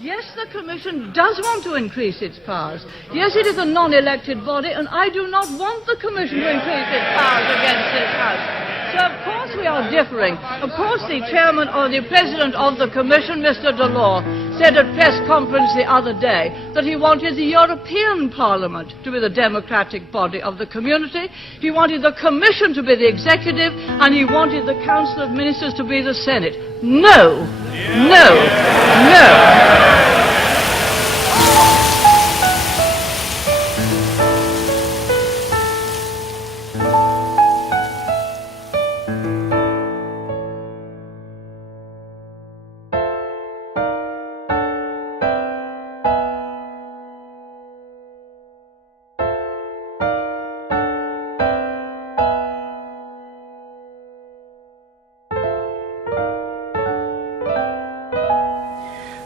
Yes, the Commission does want to increase its powers. Yes, it is a non-elected body, and I do not want the Commission to increase its powers against this House. So, of course, we are differing. Of course, the chairman or the president of the Commission, Mr. Delors, said at press conference the other day that he wanted the European Parliament to be the democratic body of the community. He wanted the Commission to be the executive, and he wanted the Council of Ministers to be the Senate. No, no, no.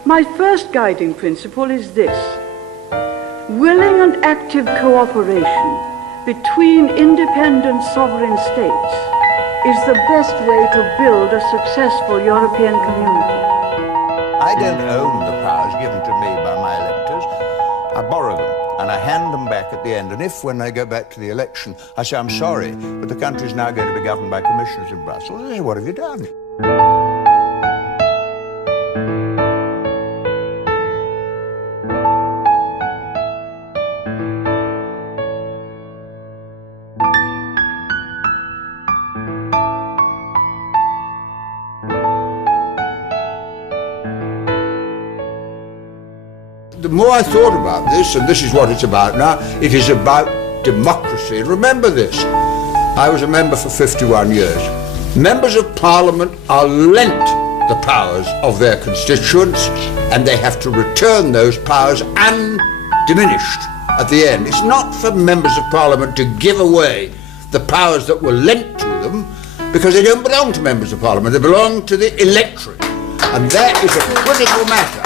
My first guiding principle is this: willing and active cooperation between independent sovereign states is the best way to build a successful European community. I don't own the powers given to me by my electors. I borrow them and I hand them back at the end. And if, when they go back to the election, I say, I'm sorry, but the country's now going to be governed by commissioners in Brussels, they say, what have you done? The more I thought about this, and this is what it's about now, it is about democracy. And remember this, I was a member for 51 years. Members of Parliament are lent the powers of their constituents, and they have to return those powers undiminished at the end. It's not for members of Parliament to give away the powers that were lent to them, because they don't belong to members of Parliament, they belong to the electorate. And that is a critical matter.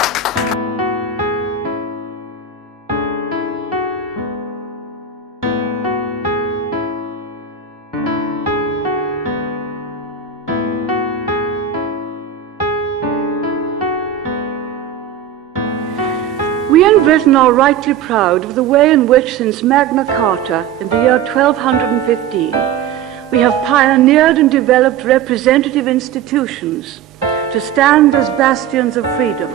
We in Britain are rightly proud of the way in which, since Magna Carta in the year 1215, we have pioneered and developed representative institutions to stand as bastions of freedom.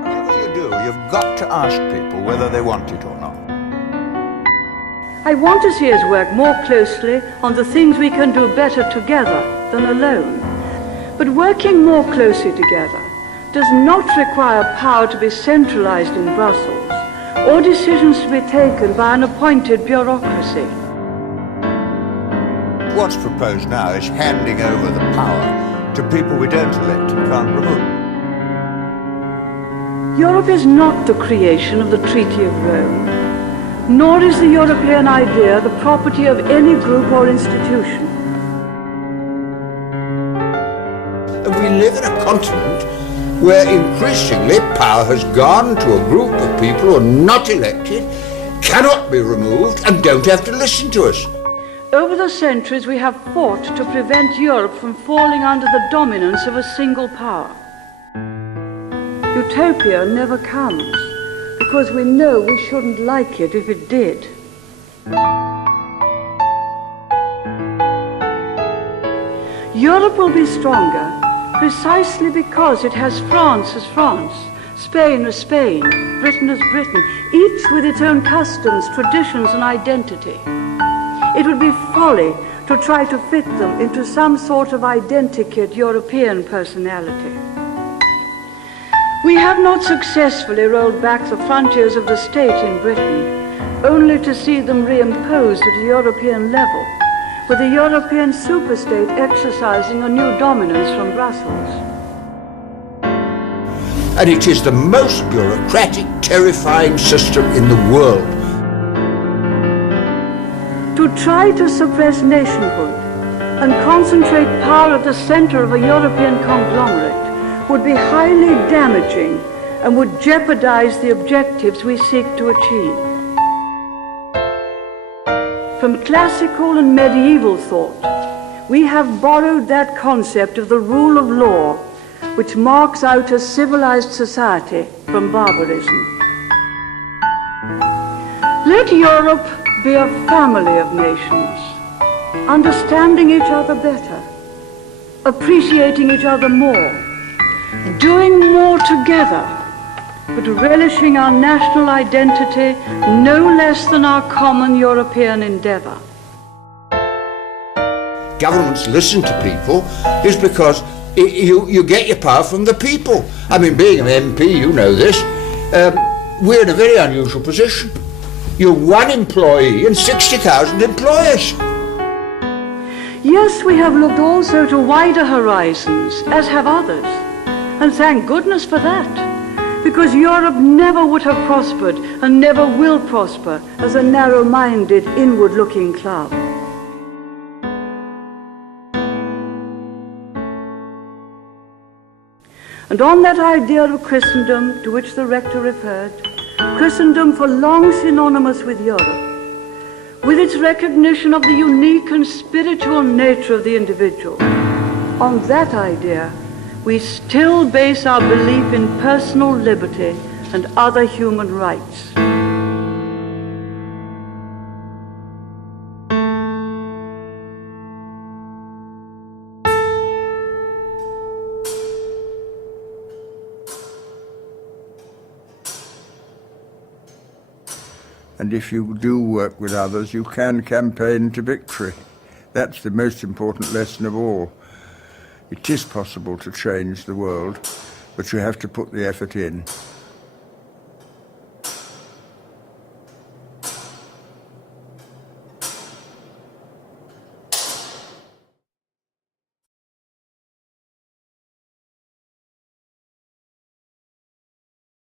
Whatever you do, you've got to ask people whether they want it or not. I want to see us work more closely on the things we can do better together than alone. But working more closely together does not require power to be centralized in Brussels or decisions to be taken by an appointed bureaucracy. What's proposed now is handing over the power to people we don't elect and can't remove. Europe is not the creation of the Treaty of Rome, nor is the European idea the property of any group or institution. We live in a continent where increasingly power has gone to a group of people who are not elected, cannot be removed, and don't have to listen to us. Over the centuries, we have fought to prevent Europe from falling under the dominance of a single power. Utopia never comes, because we know we shouldn't like it if it did. Europe will be stronger precisely because it has France as France, Spain as Spain, Britain as Britain, each with its own customs, traditions, and identity. It would be folly to try to fit them into some sort of identikit European personality. We have not successfully rolled back the frontiers of the state in Britain, only to see them reimposed at a European level, with the European superstate exercising a new dominance from Brussels. And it is the most bureaucratic, terrifying system in the world. To try to suppress nationhood and concentrate power at the center of a European conglomerate would be highly damaging and would jeopardize the objectives we seek to achieve. From classical and medieval thought, we have borrowed that concept of the rule of law which marks out a civilized society from barbarism. Let Europe be a family of nations, understanding each other better, appreciating each other more, doing more together, but relishing our national identity no less than our common European endeavour. Governments listen to people is because you get your power from the people. I mean, being an MP, you know this, we're in a very unusual position. You're one employee and 60,000 employers. Yes, we have looked also to wider horizons, as have others, and thank goodness for that, because Europe never would have prospered and never will prosper as a narrow-minded, inward-looking club. And on that idea of Christendom to which the rector referred, Christendom for long synonymous with Europe, with its recognition of the unique and spiritual nature of the individual, on that idea we still base our belief in personal liberty and other human rights. And if you do work with others, you can campaign to victory. That's the most important lesson of all. It is possible to change the world, but you have to put the effort in.